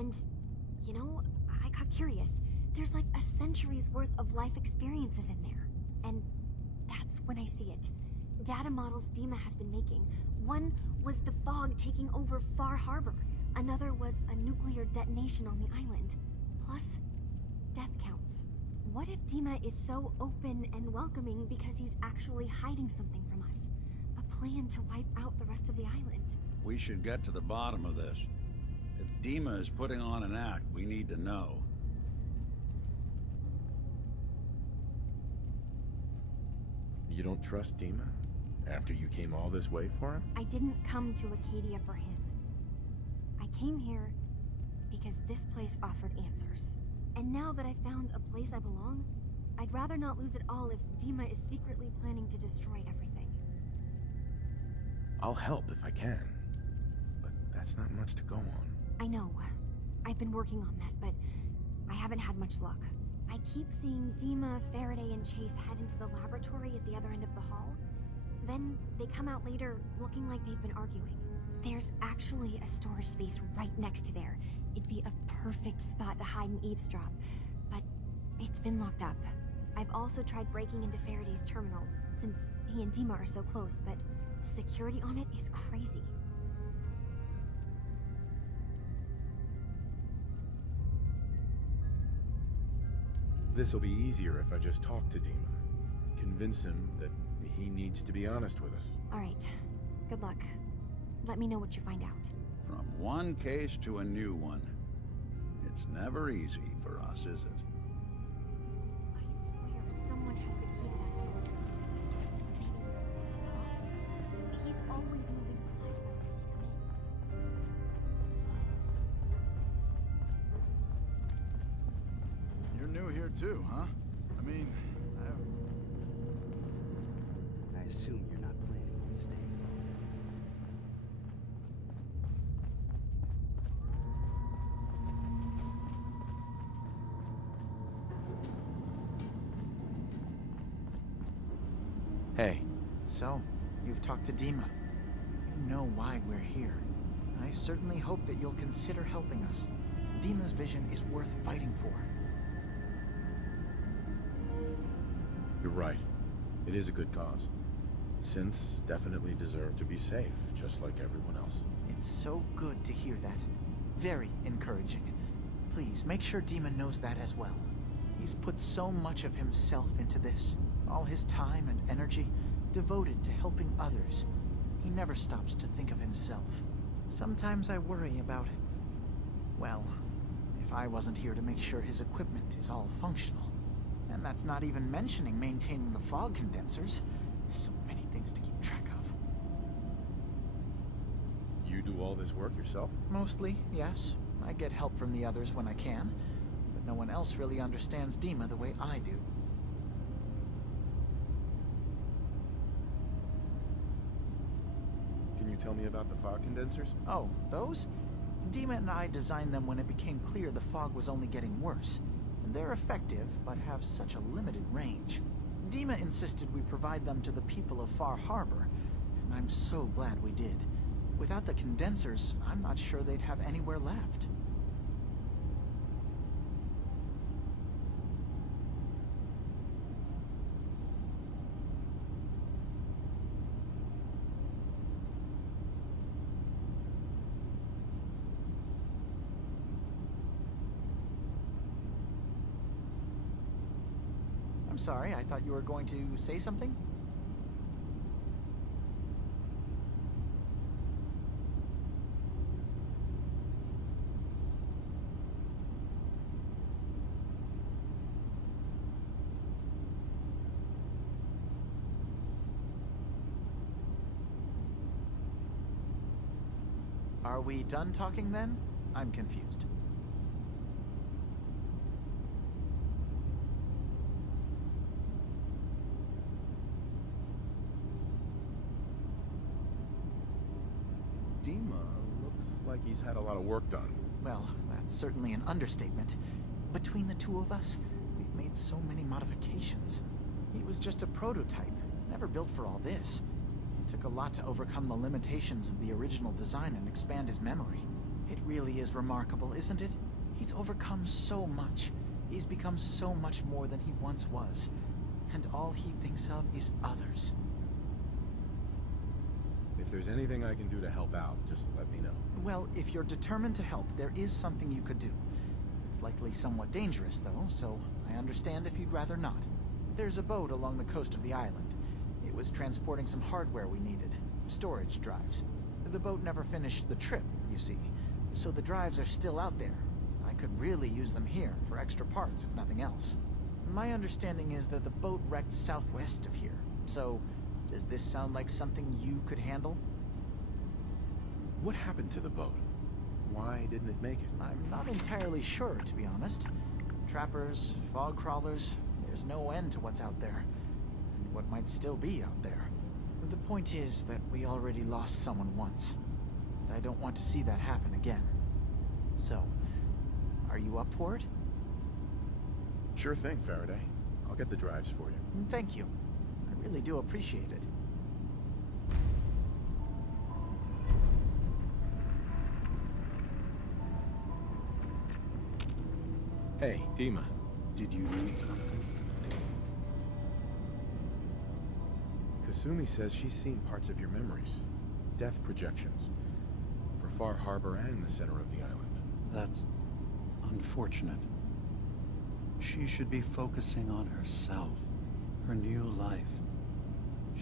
And, you know, I got curious. There's like a century's worth of life experiences in there. And that's when I see it. Data models Dima has been making. One was the fog taking over Far Harbor. Another was a nuclear detonation on the island. Plus, death counts. What if Dima is so open and welcoming because he's actually hiding something from us? A plan to wipe out the rest of the island. We should get to the bottom of this. If Dima is putting on an act, we need to know. You don't trust Dima? After you came all this way for him? I didn't come to Acadia for him. I came here because this place offered answers. And now that I found a place I belong, I'd rather not lose it all if Dima is secretly planning to destroy everything. I'll help if I can. But that's not much to go on. I know. I've been working on that, but I haven't had much luck. I keep seeing Dima, Faraday, and Chase head into the laboratory at the other end of the hall. Then they come out later looking like they've been arguing. There's actually a storage space right next to there. It'd be a perfect spot to hide and eavesdrop, but it's been locked up. I've also tried breaking into Faraday's terminal, since he and Dima are so close, but the security on it is crazy. This'll be easier if I just talk to Dima. Convince him that he needs to be honest with us. Alright. Good luck. Let me know what you find out. From one case to a new one. It's never easy for us, is it? I swear someone has the key to that storage room. Maybe he's always moving supplies around as they come in. You're new here too, huh? I mean, I assume you're not planning on staying. Hey, so, you've talked to Dima. You know why we're here. I certainly hope that you'll consider helping us. Dima's vision is worth fighting for. You're right. It is a good cause. Synths definitely deserve to be safe, just like everyone else. It's so good to hear that. Very encouraging. Please, make sure Dima knows that as well. He's put so much of himself into this. All his time and energy devoted to helping others. He never stops to think of himself. Sometimes I worry about... well, if I wasn't here to make sure his equipment is all functional. And that's not even mentioning maintaining the fog condensers. So many things to keep track of. You do all this work yourself? Mostly, yes. I get help from the others when I can. But no one else really understands Dima the way I do. Can you tell me about the fog condensers? Oh, those? Dima and I designed them when it became clear the fog was only getting worse. They're effective, but have such a limited range. Dima insisted we provide them to the people of Far Harbor, and I'm so glad we did. Without the condensers, I'm not sure they'd have anywhere left. I'm sorry, I thought you were going to say something? Are we done talking then? I'm confused. Dima looks like he's had a lot of work done. Well, that's certainly an understatement. Between the two of us, we've made so many modifications. He was just a prototype, never built for all this. It took a lot to overcome the limitations of the original design and expand his memory. It really is remarkable, isn't it? He's overcome so much. He's become so much more than he once was. And all he thinks of is others. If there's anything I can do to help out, just let me know. Well, if you're determined to help, there is something you could do. It's likely somewhat dangerous, though, so I understand if you'd rather not. There's a boat along the coast of the island. It was transporting some hardware we needed. Storage drives. The boat never finished the trip, you see, so the drives are still out there. I could really use them here for extra parts, if nothing else. My understanding is that the boat wrecked southwest of here, so does this sound like something you could handle? What happened to the boat? Why didn't it make it? I'm not entirely sure, to be honest. Trappers, fog crawlers, there's no end to what's out there. And what might still be out there. The point is that we already lost someone once. And I don't want to see that happen again. So, are you up for it? Sure thing, Faraday. I'll get the drives for you. Thank you. I really do appreciate it. Hey, Dima. Did you need something? Kasumi says she's seen parts of your memories. Death projections. For Far Harbor and the center of the island. That's unfortunate. She should be focusing on herself, her new life.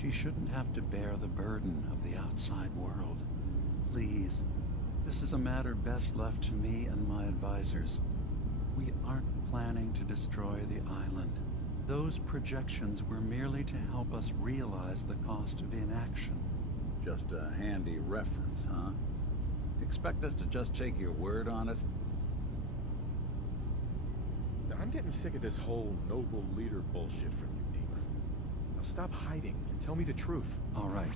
She shouldn't have to bear the burden of the outside world. Please, this is a matter best left to me and my advisors. We aren't planning to destroy the island. Those projections were merely to help us realize the cost of inaction. Just a handy reference, huh? Expect us to just take your word on it? I'm getting sick of this whole noble leader bullshit from you, Dima. Now stop hiding and tell me the truth. All right,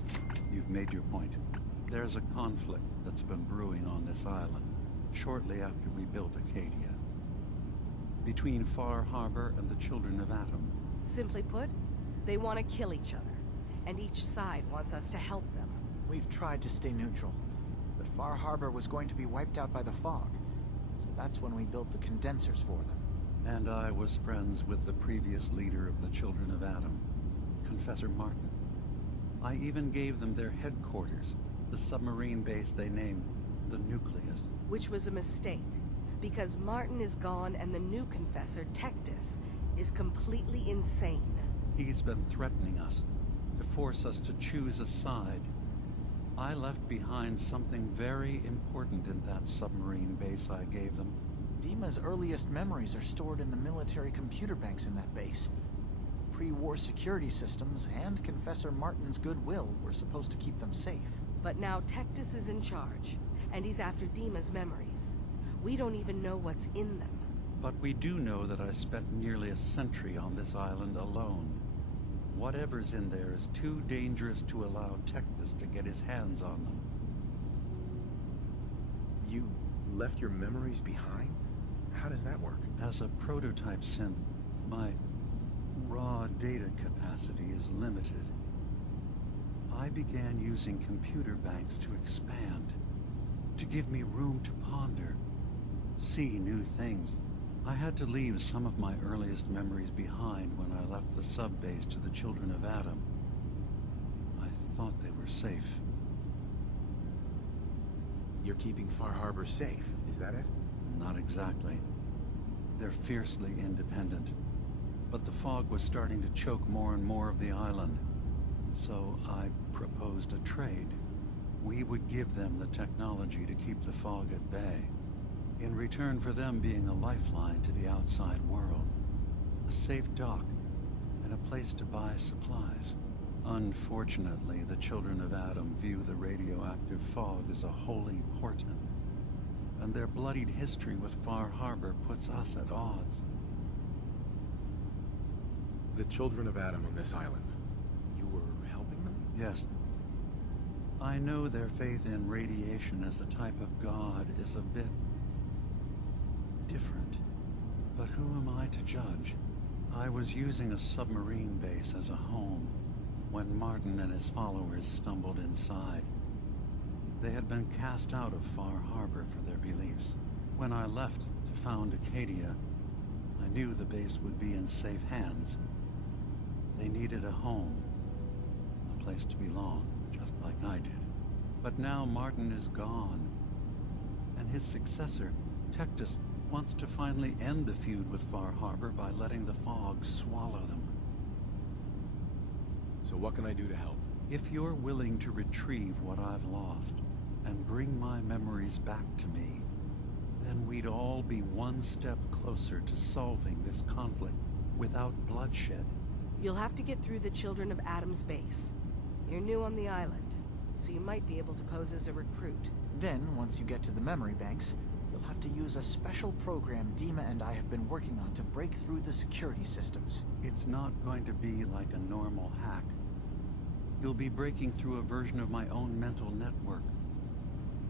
you've made your point. There's a conflict that's been brewing on this island shortly after we built Acadia. Between Far Harbor and the Children of Atom. Simply put, they want to kill each other, and each side wants us to help them. We've tried to stay neutral, but Far Harbor was going to be wiped out by the fog, so that's when we built the condensers for them. And I was friends with the previous leader of the Children of Atom, Confessor Martin. I even gave them their headquarters, the submarine base they named the Nucleus. Which was a mistake, because Martin is gone and the new Confessor, Tectus, is completely insane. He's been threatening us, to force us to choose a side. I left behind something very important in that submarine base I gave them. Dima's earliest memories are stored in the military computer banks in that base. The pre-war security systems and Confessor Martin's goodwill were supposed to keep them safe. But now Tectus is in charge, and he's after Dima's memories. We don't even know what's in them. But we do know that I spent nearly a century on this island alone. Whatever's in there is too dangerous to allow Tectus to get his hands on them. You left your memories behind? How does that work? As a prototype synth, my raw data capacity is limited. I began using computer banks to expand, to give me room to ponder, see new things. I had to leave some of my earliest memories behind when I left the sub-base to the Children of Atom. I thought they were safe. You're keeping Far Harbor safe, is that it? Not exactly. They're fiercely independent. But the fog was starting to choke more and more of the island. So I proposed a trade. We would give them the technology to keep the fog at bay, in return for them being a lifeline to the outside world. A safe dock, and a place to buy supplies. Unfortunately, the Children of Atom view the radioactive fog as a holy portent, and their bloodied history with Far Harbor puts us at odds. The Children of Atom on this island. You were helping them? Yes. I know their faith in radiation as a type of god is a bit different. But who am I to judge? I was using a submarine base as a home when Martin and his followers stumbled inside. They had been cast out of Far Harbor for their beliefs. When I left to found Acadia, I knew the base would be in safe hands. They needed a home, a place to belong, just like I did. But now Martin is gone, and his successor, Tectus, wants to finally end the feud with Far Harbor by letting the fog swallow them. So what can I do to help? If you're willing to retrieve what I've lost and bring my memories back to me, then we'd all be one step closer to solving this conflict without bloodshed. You'll have to get through the Children of Adam's base. You're new on the island, so you might be able to pose as a recruit. Then, once you get to the memory banks, you'll have to use a special program Dima and I have been working on to break through the security systems. It's not going to be like a normal hack. You'll be breaking through a version of my own mental network.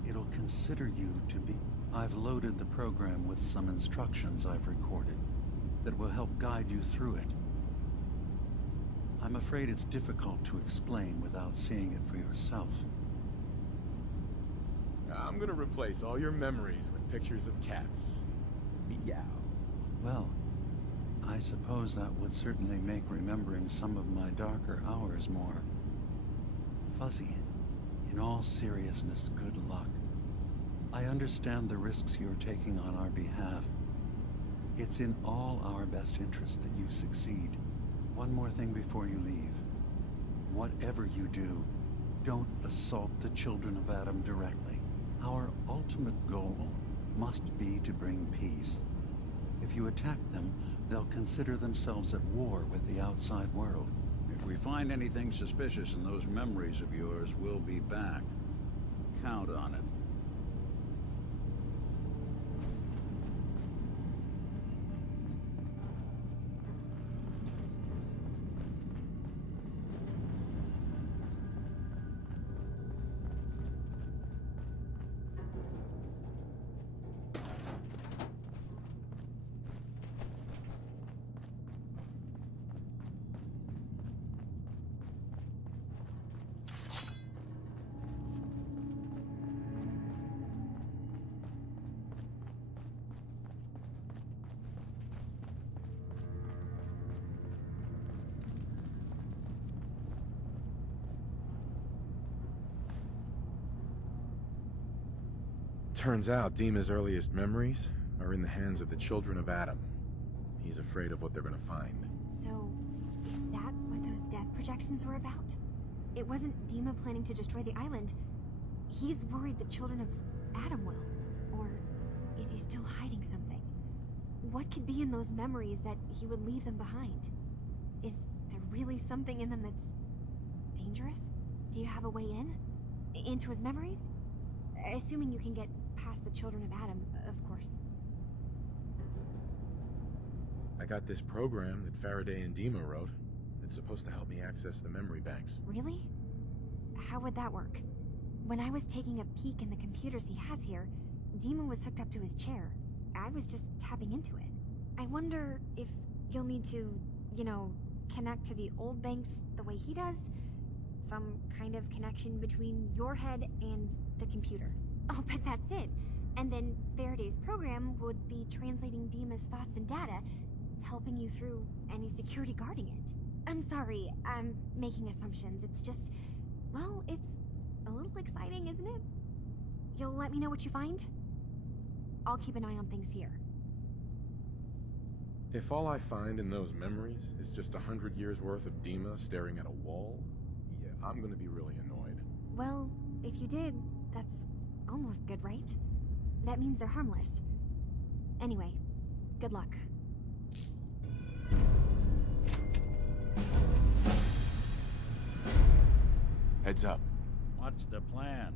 It'll consider you to be... I've loaded the program with some instructions I've recorded that will help guide you through it. I'm afraid it's difficult to explain without seeing it for yourself. I'm gonna replace all your memories with pictures of cats. Meow. Well, I suppose that would certainly make remembering some of my darker hours more fuzzy. In all seriousness, good luck. I understand the risks you're taking on our behalf. It's in all our best interest that you succeed. One more thing before you leave. Whatever you do, don't assault the Children of Adam directly. Our ultimate goal must be to bring peace. If you attack them, they'll consider themselves at war with the outside world. If we find anything suspicious in those memories of yours, we'll be back. Count on it. Turns out Dima's earliest memories are in the hands of the Children of Adam. He's afraid of what they're gonna find. So, is that what those death projections were about? It wasn't Dima planning to destroy the island. He's worried the Children of Adam will. Or is he still hiding something? What could be in those memories that he would leave them behind? Is there really something in them that's dangerous? Do you have a way in? Into his memories? Assuming you can get past the Children of Adam, of course. I got this program that Faraday and Dima wrote. It's supposed to help me access the memory banks. Really? How would that work? When I was taking a peek in the computers he has here, Dima was hooked up to his chair. I was just tapping into it. I wonder if you'll need to, connect to the old banks the way he does? Some kind of connection between your head and the computer. I'll bet that's it. And then Faraday's program would be translating Dima's thoughts and data, helping you through any security guarding it. I'm sorry, I'm making assumptions. It's just, well, it's a little exciting, isn't it? You'll let me know what you find? I'll keep an eye on things here. If all I find in those memories is just 100 years worth of Dima staring at a wall, yeah, I'm gonna be really annoyed. Well, if you did, that's almost good, right? That means they're harmless. Anyway, good luck. Heads up. What's the plan?